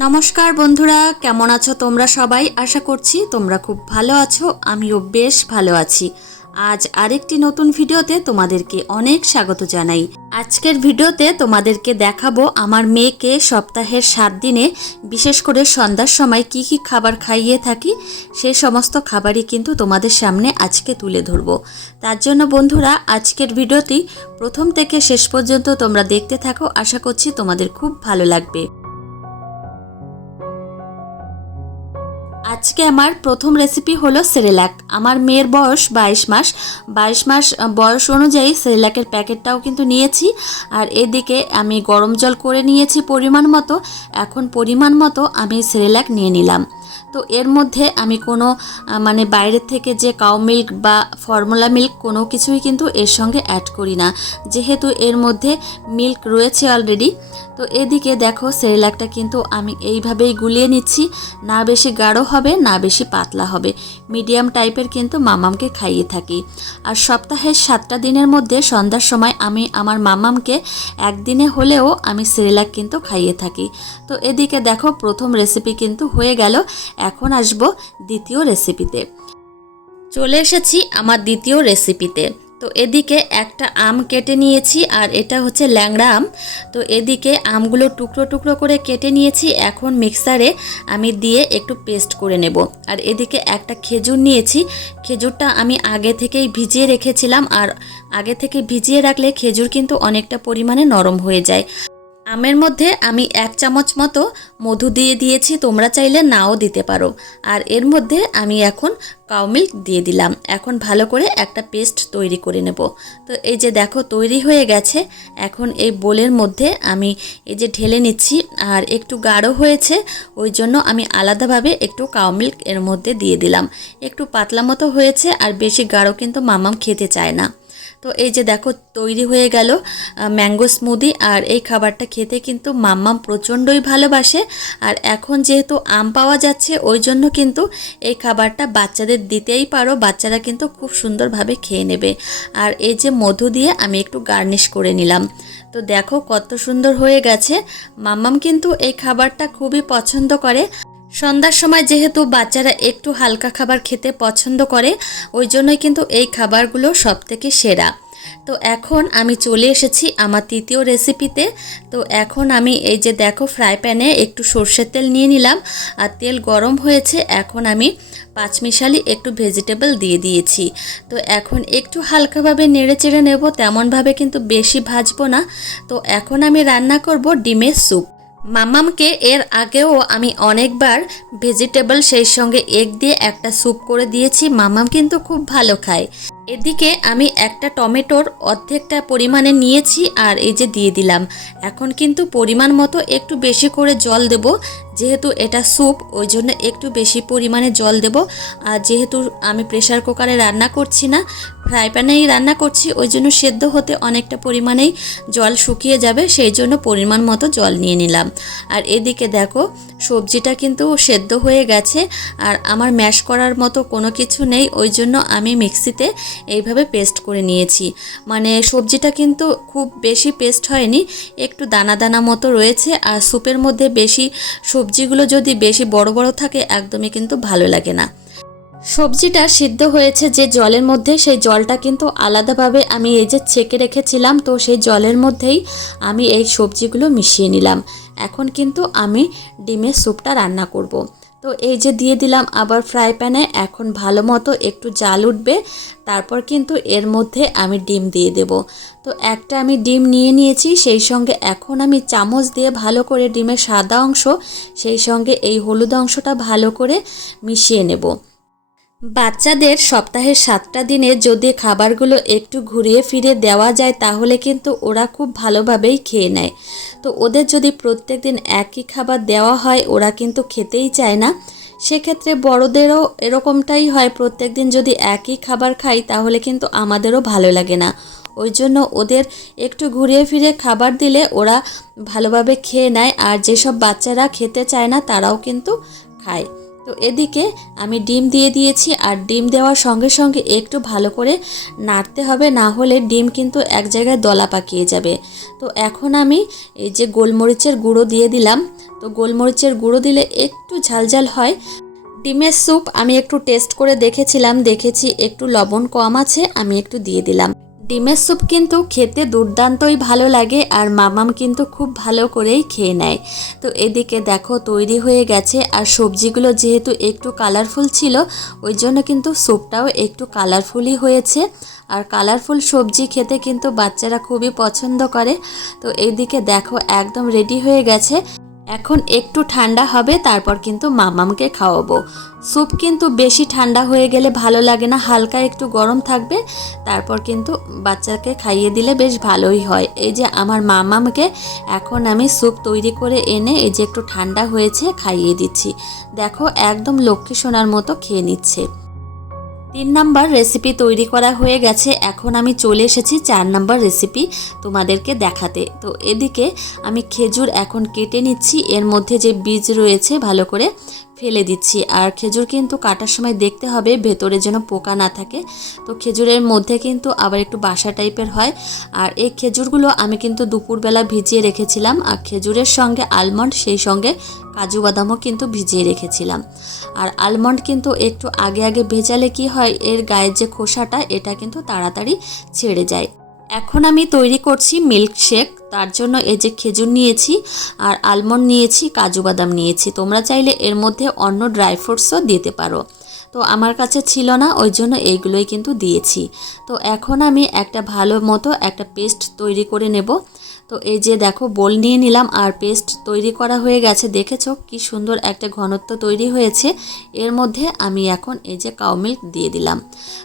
নমস্কার বন্ধুরা, কেমন আছো তোমরা সবাই? আশা করছি তোমরা খুব ভালো আছো, আমিও বেশ ভালো আছি। আজ আরেকটি নতুন ভিডিওতে তোমাদেরকে অনেক স্বাগত জানাই। আজকের ভিডিওতে তোমাদেরকে দেখাবো আমার মেয়েকে সপ্তাহের সাত দিনে বিশেষ করে সন্ধ্যার সময় কি কি খাবার খাইয়ে থাকি, সে সমস্ত খাবারই কিন্তু তোমাদের সামনে আজকে তুলে ধরবো। তার জন্য বন্ধুরা, আজকের ভিডিওটি প্রথম থেকে শেষ পর্যন্ত তোমরা দেখতে থাকো, আশা করছি তোমাদের খুব ভালো লাগবে। আজকে আমার প্রথম রেসিপি হলো সেরেলাক। আমার মেয়ের বয়স বাইশ মাস। বাইশ মাস বয়স অনুযায়ী সেরেলাকের প্যাকেটটাও কিন্তু নিয়েছি। আর এদিকে আমি গরম জল করে নিয়েছি পরিমাণ মতো। এখন পরিমাণ মতো আমি সেরেলাক নিয়ে নিলাম। তো এর মধ্যে আমি কোনো মানে বাইরের থেকে যে কাউ মিল্ক বা ফর্মুলা মিল্ক কোনো কিছুই কিন্তু এর সঙ্গে অ্যাড করি না। যেহেতু এর মধ্যে মিল্ক রয়েছে অলরেডি তো এদিকে দেখো সেরেলাকটা কিন্তু আমি এইভাবেই গুলিয়ে নিচ্ছি। না বেশি গাঢ় হবে, না বেশি পাতলা হবে। মিডিয়াম টাইপের কিন্তু মামামকে খাইয়ে থাকি। আর সপ্তাহের সাতটা দিনের মধ্যে সন্ধ্যার সময় আমি আমার মামামকে একদিনে হলেও আমি সেরেলাক কিন্তু খাইয়ে থাকি। তো এদিকে দেখো প্রথম রেসিপি কিন্তু হয়ে গেল। এখন আসব দ্বিতীয় রেসিপিতে চলে এসেছি আমার দ্বিতীয় রেসিপিতে তো এদিকে একটা আম কেটে নিয়েছি আর এটা হচ্ছে ল্যাংড়া আম। তো এদিকে আমগুলো টুকরো টুকরো করে কেটে নিয়েছি, এখন মিক্সারে আমি দিয়ে একটু পেস্ট করে নেব। আর এদিকে একটা খেজুর নিয়েছি, খেজুরটা আমি আগে থেকেই ভিজিয়ে রেখেছিলাম আর আগে থেকে ভিজিয়ে রাখলে খেজুর কিন্তু অনেকটা পরিমাণে নরম হয়ে যায়। আমের মধ্যে আমি এক চামচ মতো মধু দিয়ে দিয়েছি, তোমরা চাইলে নাও দিতে পারো। আর এর মধ্যে আমি এখন কাউমিল্ক দিয়ে দিলাম। এখন ভালো করে একটা পেস্ট তৈরি করে নেব। তো এই যে দেখো, তৈরি হয়ে গেছে। এখন এই বোলের মধ্যে আমি এই যে ঢেলে নিচ্ছি, আর একটু গাঢ় হয়েছে, ওই জন্য আমি আলাদাভাবে একটু কাউমিল্ক এর মধ্যে দিয়ে দিলাম। একটু পাতলা মতো হয়েছে, আর বেশি গাঢ় কিন্তু মামাম খেতে চায় না। তো এই যে দেখো, তৈরি হয়ে গেল ম্যাঙ্গো স্মুদি, আর এই খাবারটা খেতে কিন্তু মাম্মাম প্রচণ্ডই ভালোবাসে। আর এখন যেহেতু আম পাওয়া যাচ্ছে, ওই জন্য কিন্তু এই খাবারটা বাচ্চাদের দিতেই পারো, বাচ্চারা কিন্তু খুব সুন্দরভাবে খেয়ে নেবে। আর এই যে মধু দিয়ে আমি একটু গার্নিশ করে নিলাম। তো দেখো কত সুন্দর হয়ে গেছে। মাম্মাম কিন্তু এই খাবারটা খুবই পছন্দ করে। সন্ধ্যার সময় যেহেতু বাচ্চারা একটু হালকা খাবার খেতে পছন্দ করে, ওই জন্যই কিন্তু এই খাবারগুলো সব থেকে সেরা। তো এখন আমি চলে এসেছি আমার তৃতীয় রেসিপিতে তো এখন আমি এই যে দেখো ফ্রাই প্যানে একটু সর্ষের তেল নিয়ে নিলাম, আর তেল গরম হয়েছে, এখন আমি পাঁচমিশালি একটু ভেজিটেবল দিয়ে দিয়েছি। তো এখন একটু হালকাভাবে নেড়ে চেড়ে নেব, তেমনভাবে কিন্তু বেশি ভাজবো না। তো এখন আমি রান্না করব ডিমের স্যুপ মামামকে এর আগেও আমি অনেকবার ভেজিটেবল সেই সঙ্গে এগ দিয়ে একটা স্যুপ করে দিয়েছি। মামাম কিন্তু খুব ভালো খায়। এদিকে আমি একটা টমেটোর অর্ধেকটা পরিমাণে নিয়েছি আর এই যে দিয়ে দিলাম। এখন কিন্তু পরিমাণ মতো একটু বেশি করে জল দেব, যেহেতু এটা স্যুপ, ওই জন্য একটু বেশি পরিমাণে জল দেব। আর যেহেতু আমি প্রেসার কুকারে রান্না করছি না, ফ্রাই প্যানেই রান্না করছি, ওই জন্য সেদ্ধ হতে অনেকটা পরিমাণেই জল শুকিয়ে যাবে, সেই জন্য পরিমাণ মতো জল নিয়ে নিলাম। আর এদিকে দেখো, সবজিটা কিন্তু সেদ্ধ হয়ে গেছে, আর আমার ম্যাশ করার মতো কোনো কিছু নেই, ওই জন্য আমি মিক্সিতে এইভাবে পেস্ট করে নিয়েছি। মানে সবজিটা কিন্তু খুব বেশি পেস্ট হয়নি, একটু দানা দানা মতো রয়েছে আর স্যুপের মধ্যে বেশি সবজিগুলো যদি বেশি বড় বড় থাকে একদমই কিন্তু ভালো লাগে না। সবজিটা সিদ্ধ হয়েছে যে জলের মধ্যে, সেই জলটা কিন্তু আলাদাভাবে আমি এই যে ছেঁকে রেখেছিলাম, তো সেই জলের মধ্যেই আমি এই সবজিগুলো মিশিয়ে নিলাম। এখন কিন্তু আমি ডিমের স্যুপটা রান্না করব। তো এই যে দিয়ে দিলাম আবার ফ্রাই প্যানে, এখন ভালো মতো একটু জাল উঠবে, তারপর কিন্তু এর মধ্যে আমি ডিম দিয়ে দেব। তো একটা আমি ডিম নিয়ে নিয়েছি, সেই সঙ্গে এখন আমি চামচ দিয়ে ভালো করে ডিমের সাদা অংশ, সেই সঙ্গে এই হলুদ অংশটা ভালো করে মিশিয়ে নেব। বাচ্চাদের সপ্তাহের সাতটা দিনে যদি খাবারগুলো একটু ঘুরিয়ে ফিরে দেওয়া যায়, তাহলে কিন্তু ওরা খুব ভালোভাবেই খেয়ে নেয়। তো ওদের যদি প্রত্যেক দিন একই খাবার দেওয়া হয়, ওরা কিন্তু খেতেই চায় না। সেক্ষেত্রে বড়দেরও এরকমটাই হয় প্রত্যেক দিন যদি একই খাবার খাই, তাহলে কিন্তু আমাদেরও ভালো লাগে না। ওই জন্য ওদের একটু ঘুরিয়ে ফিরে খাবার দিলে ওরা ভালোভাবে খেয়ে নেয়, আর যেসব বাচ্চারা খেতে চায় না, তারাও কিন্তু খায়। তো এদিকে আমি ডিম দিয়ে দিয়েছি আর ডিম দেওয়ার সঙ্গে সঙ্গে একটু ভালো করে নাড়তে হবে, না হলে ডিম কিন্তু এক জায়গায় দলা পাকিয়ে যাবে। তো এখন আমি এই যে গোলমরিচের গুঁড়ো দিয়ে দিলাম। তো গোলমরিচের গুঁড়ো দিলে একটু ঝালঝাল হয়। ডিমের স্যুপ আমি একটু টেস্ট করে দেখেছিলাম, দেখেছি একটু লবণ কম আছে, আমি একটু দিয়ে দিলাম। ডিমের স্যুপ কিন্তু খেতে দুর্দান্তই ভালো লাগে আর মামাম কিন্তু খুব ভালো করেই খেয়ে নেয়। তো এদিকে দেখো তৈরি হয়ে গেছে আর সবজিগুলো যেহেতু একটু কালারফুল ছিল, ওই জন্য কিন্তু স্যুপটাও একটু কালারফুলই হয়েছে। আর কালারফুল সবজি খেতে কিন্তু বাচ্চারা খুবই পছন্দ করে। তো এইদিকে দেখো একদম রেডি হয়ে গেছে। এখন একটু ঠান্ডা হবে, তারপর কিন্তু মামামকে খাওয়াবো। স্যুপ কিন্তু বেশি ঠান্ডা হয়ে গেলে ভালো লাগে না, হালকা একটু গরম থাকবে, তারপর কিন্তু বাচ্চাকে খাইয়ে দিলে বেশ ভালোই হয়। এই যে আমার মামামকে এখন আমি স্যুপ তৈরি করে এনে এই যে একটু ঠান্ডা হয়েছে, খাইয়ে দিচ্ছি। দেখো, একদম লক্ষ্মী সোনার মতো খেয়ে নিচ্ছে। তিন নাম্বার রেসিপি তৈরি করা হয়ে গেছে। এখন আমি চলে এসেছি চার নাম্বার রেসিপি তোমাদেরকে দেখাতে। তো এদিকে আমি খেজুর এখন কেটে নিচ্ছি। এর মধ্যে যে বীজ রয়েছে ভালো করে ফেলে দিচ্ছি। আর খেজুর কিন্তু কাটার সময় দেখতে হবে, ভেতরে যেন পোকা না থাকে। তো খেজুরের মধ্যে কিন্তু আবার একটু বাসা টাইপের হয়। আর এই খেজুরগুলো আমি কিন্তু দুপুরবেলা ভিজিয়ে রেখেছিলাম। আর খেজুরের সঙ্গে আলমন্ড সেই সঙ্গে কাজু বাদামও কিন্তু ভিজিয়ে রেখেছিলাম। আর আলমন্ড কিন্তু একটু আগে আগে ভেজালে কি হয়, এর গায়ের যে খোসাটা, এটা কিন্তু তাড়াতাড়ি ছেড়ে যায়। এখন আমি তৈরি করছি মিল্কশেক, তার জন্য এই যে খেজুর নিয়েছি আর আলমন্ড নিয়েছি, কাজু বাদাম নিয়েছি। তোমরা চাইলে এর মধ্যে অন্য ড্রাই ফ্রুটসও দিতে পারো। তো আমার কাছে ছিল না, ওই জন্য এইগুলোই কিন্তু দিয়েছি। তো এখন আমি একটা ভালো মতো একটা পেস্ট তৈরি করে নেব। তো এই যে দেখো, বোল নিয়ে নিলাম আর পেস্ট তৈরি করা হয়ে গেছে। দেখেছ কি সুন্দর একটা ঘনত্ব তৈরি হয়েছে? এর মধ্যে আমি এখন এই যে কাউ মিল্ক দিয়ে দিলাম।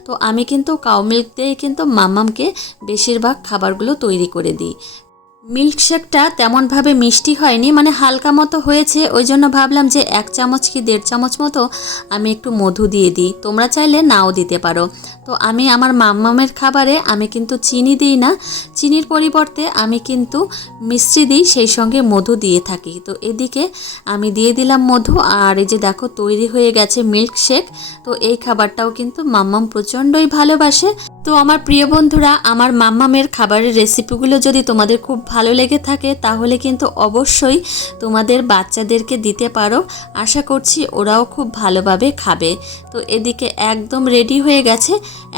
তো আমি কিন্তু কাউ মিল্ক দিয়েই কিন্তু মামামকে বেশিরভাগ খাবারগুলো তৈরি করে দিই। মিল্কশেকটা তেমনভাবে মিষ্টি হয়নি মানে হালকা মতো হয়েছে ওই জন্য ভাবলাম যে এক চামচ কি দেড় চামচ মতো আমি একটু মধু দিয়ে দিই। তোমরা চাইলে নাও দিতে পারো। তো আমি আমার মাম্মামের খাবারে আমি কিন্তু চিনি দিই না। চিনির পরিবর্তে আমি কিন্তু মিশ্রি দিই, সেই সঙ্গে মধু দিয়ে থাকি। তো এদিকে আমি দিয়ে দিলাম মধু, আর এই যে দেখো তৈরি হয়ে গেছে মিল্কশেক। তো এই খাবারটাও কিন্তু মাম্মাম প্রচণ্ডই ভালোবাসে। তো আমার প্রিয় বন্ধুরা, আমার মাম্মামের খাবারের রেসিপিগুলো যদি তোমাদের খুব ভালো লেগে থাকে, তাহলে কিন্তু অবশ্যই তোমাদের বাচ্চাদেরকে দিতে পারো। আশা করছি ওরাও খুব ভালোভাবে খাবে। তো এদিকে একদম রেডি হয়ে গেছে।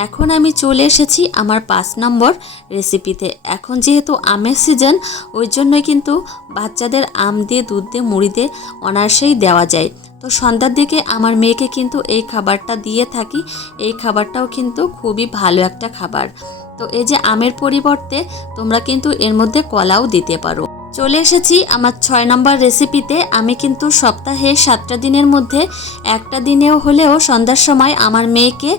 এখন আমি চলে এসেছি আমার পাঁচ নম্বর রেসিপিতে এখন যেহেতু আমের সিজন ওই জন্যই কিন্তু বাচ্চাদের আম দিয়ে, দুধ দিয়ে, মুড়ি দিয়ে অনায়াসেই দেওয়া যায়। তো সন্ধ্যার দিকে আমার মেয়েকে কিন্তু এই খাবারটা দিয়ে থাকি। এই খাবারটাও কিন্তু খুবই ভালো একটা খাবার। তো এই যে আমের পরিবর্তে তোমরা কিন্তু এর মধ্যে কলাও দিতে পারো। চলে এসেছি আমার ছয় নম্বর রেসিপিতে আমি কিন্তু সপ্তাহে সাতটা দিনের মধ্যে একটা দিনেও হলেও সন্ধ্যার সময় আমার মেয়েকে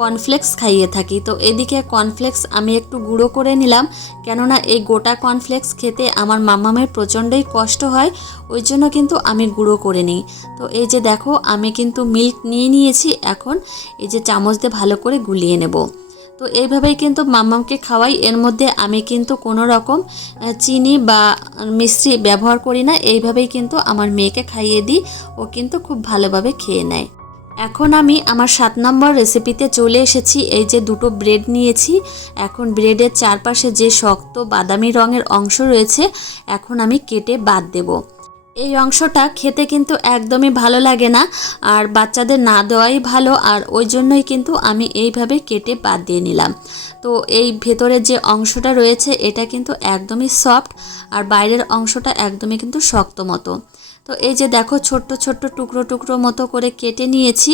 কর্নফ্লেক্স খাইয়ে থাকি। তো এদিকে কর্নফ্লেক্স আমি একটু গুঁড়ো করে নিলাম, কেননা এই গোটা কর্নফ্লেক্স খেতে আমার মামামের প্রচণ্ডই কষ্ট হয়, ওই জন্য কিন্তু আমি গুঁড়ো করে নিই। তো এই যে দেখো, আমি কিন্তু মিল্ক নিয়ে নিয়েছি, এখন এই যে চামচ দিয়ে ভালো করে গুলিয়ে নেব। তো এইভাবেই কিন্তু মাম্মামকে খাওয়াই। এর মধ্যে আমি কিন্তু কোনো রকম চিনি বা মিশ্রি ব্যবহার করি না। এইভাবেই কিন্তু আমার মেয়েকে খাইয়ে দিই। ও কিন্তু খুব ভালোভাবে খেয়ে নেয়। এখন আমি আমার সাত নম্বর রেসিপিতে চলে এসেছি। এই যে দুটো ব্রেড নিয়েছি। এখন ব্রেডের চারপাশে যে শক্ত বাদামি রঙের অংশ রয়েছে, এখন আমি কেটে বাদ দেবো। এই অংশটা খেতে কিন্তু একদমই ভালো লাগে না, আর বাচ্চাদের না দেওয়াই ভালো, আর ওই জন্যই কিন্তু আমি এইভাবে কেটে বাদ দিয়ে নিলাম। তো এই ভেতরের যে অংশটা রয়েছে, এটা কিন্তু একদমই সফট, আর বাইরের অংশটা একদমই কিন্তু শক্ত মতো। তো এই যে দেখো, ছোট্ট ছোট্ট টুকরো টুকরো মতো করে কেটে নিয়েছি।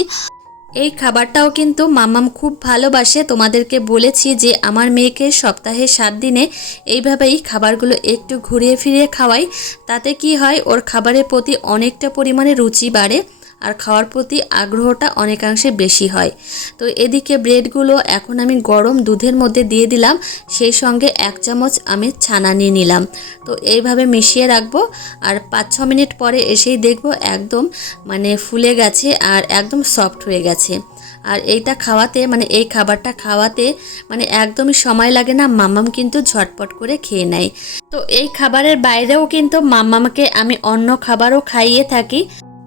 এই খাবারটাও কিন্তু মামাম খুব ভালোবাসে। তোমাদেরকে বলেছি যে, আমার মেয়েকে সপ্তাহে সাত দিনে এইভাবেই খাবারগুলো একটু ঘুরিয়ে ফিরিয়ে খাওয়াই। তাতে কি হয়, ওর খাবারের প্রতি অনেকটা পরিমাণে রুচি বাড়ে। আর খাওয়ার প্রতি আগ্রহটা অনেকাংশে বেশি হয়। তো এদিকে ব্রেডগুলো এখন আমি গরম দুধের মধ্যে দিয়ে দিলাম, সেই সঙ্গে এক চামচ আমি ছানা নিয়ে নিলাম। তো এইভাবে মিশিয়ে রাখব আর পাঁচ ছ মিনিট পরে এসেই দেখব একদম মানে ফুলে গেছে আর একদম সফট হয়ে গেছে। আর এইটা খাওয়াতে মানে এই খাবারটা খাওয়াতে মানে একদমই সময় লাগে না, মাম্মাম কিন্তু ঝটপট করে খেয়ে নেয়। তো এই খাবারের বাইরেও কিন্তু মাম্মামকে আমি অন্য খাবারও খাইয়ে থাকি।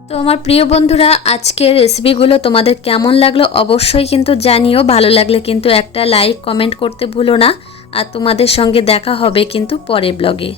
তো আমার প্রিয় বন্ধুরা, আজকের রেসিপিগুলো তোমাদের কেমন লাগল অবশ্যই কিন্তু জানিও। ভালো লাগলে কিন্তু একটা লাইক কমেন্ট করতে ভুলো না। আর তোমাদের সঙ্গে দেখা হবে কিন্তু পরে ব্লগে